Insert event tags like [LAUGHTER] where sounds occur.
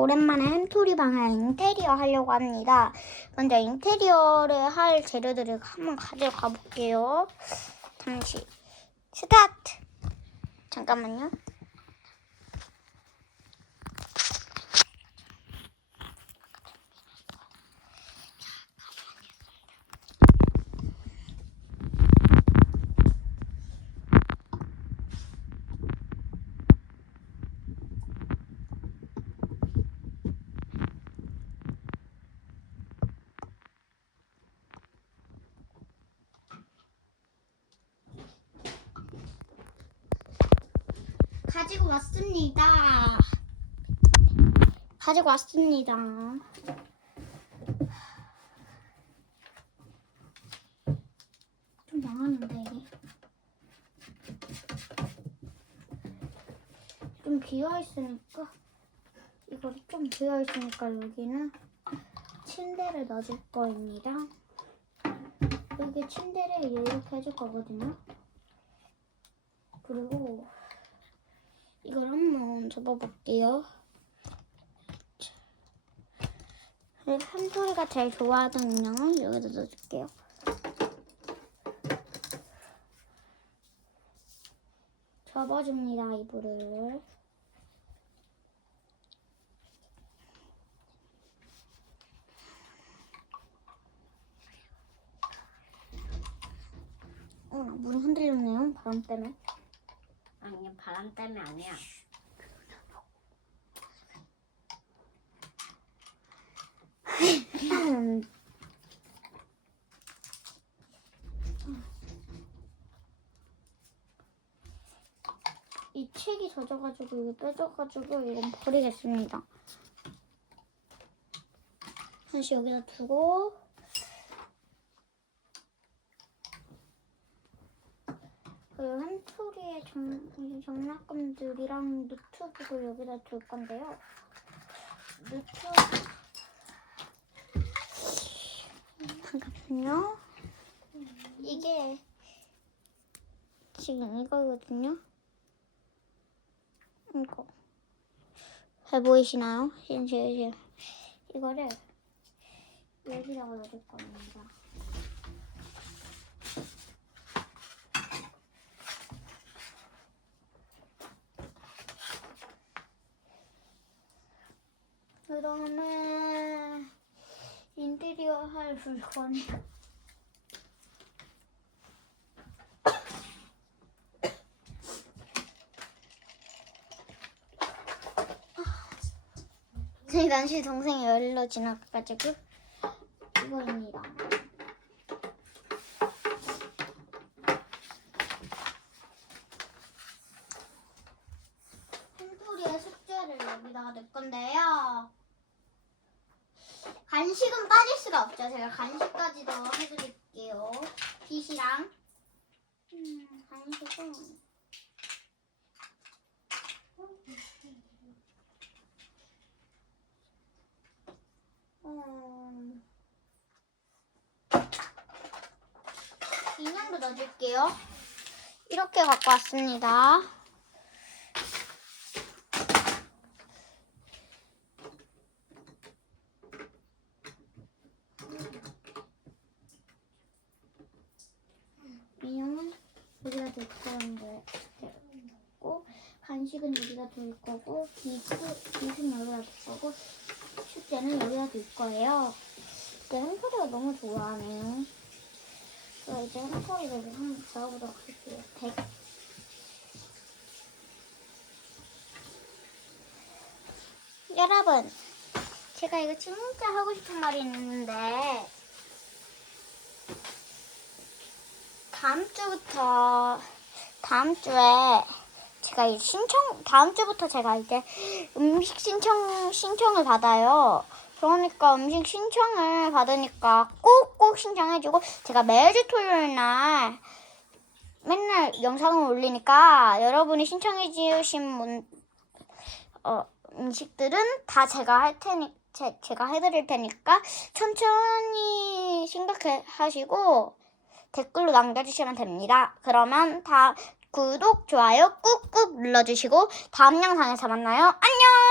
오랜만에 햄토리 방을 인테리어 하려고 합니다. 먼저 인테리어를 할 재료들을 한번 가져가 볼게요. 잠시 스타트. 잠깐만요. 가지고 왔습니다. 가지고 왔습니다. 좀 망하는데 이게. 좀 비어 있으니까 이거 좀 비어 있으니까 여기는 침대를 넣어줄 거입니다. 여기 침대를 이렇게 해줄 거거든요. 그리고 이걸 한번 접어볼게요. 한소리가 제일 좋아하는 인형을 여기다 넣어줄게요. 접어줍니다, 이불을. 어, 문이 흔들렸네요, 바람 때문에. 아니 바람 때문에 아니야. [LAUGHS] 이 책이 젖어가지고 이거 빼져가지고 이건 버리겠습니다. 다시 여기다 두고 한토리의 정, 장난감들이랑 노트북을 여기다 둘 건데요. 노트북 잠깐만요. 이게 지금 이거거든요. 이거 잘 보이시나요? 지금 지금 이거를 여기다가 넣을 겁니다. 그 다음에 인테리어 할 물건 제 당시 동생이 열로 지나가가지고 이거입니다. 햄토리의 숙제를 여기다가 넣을 건데요. 간식은 빠질 수가 없죠. 제가 간식까지도 해드릴게요. 빛이랑 음, 간식은 음, 인형도 넣어줄게요. 이렇게 갖고 왔습니다. 인형은 여기다 둘 거인데, 고 간식은 여기다 둘 거고, 빛은, 빛은 여기다 둘 거고, 축제는 여기다 둘 거예요. 근데 햄토리가 너무 좋아하네요. 저 이제 햄토리를 한번 잡아보도록 할게요. 100. 여러분, 제가 이거 진짜 하고 싶은 말이 있는데, 다음 주부터, 다음 주에, 제가 이 신청, 다음 주부터 제가 이제 음식 신청, 신청을 받아요. 그러니까 음식 신청을 받으니까 꼭꼭 신청해주고, 제가 매주 토요일 날 맨날 영상을 올리니까 여러분이 신청해주신 문, 어, 음식들은 다 제가 할 테니, 제, 제가 해드릴 테니까 천천히 생각해 하시고 댓글로 남겨주시면 됩니다. 그러면 다 구독, 좋아요 꾹꾹 눌러주시고 다음 영상에서 만나요. 안녕!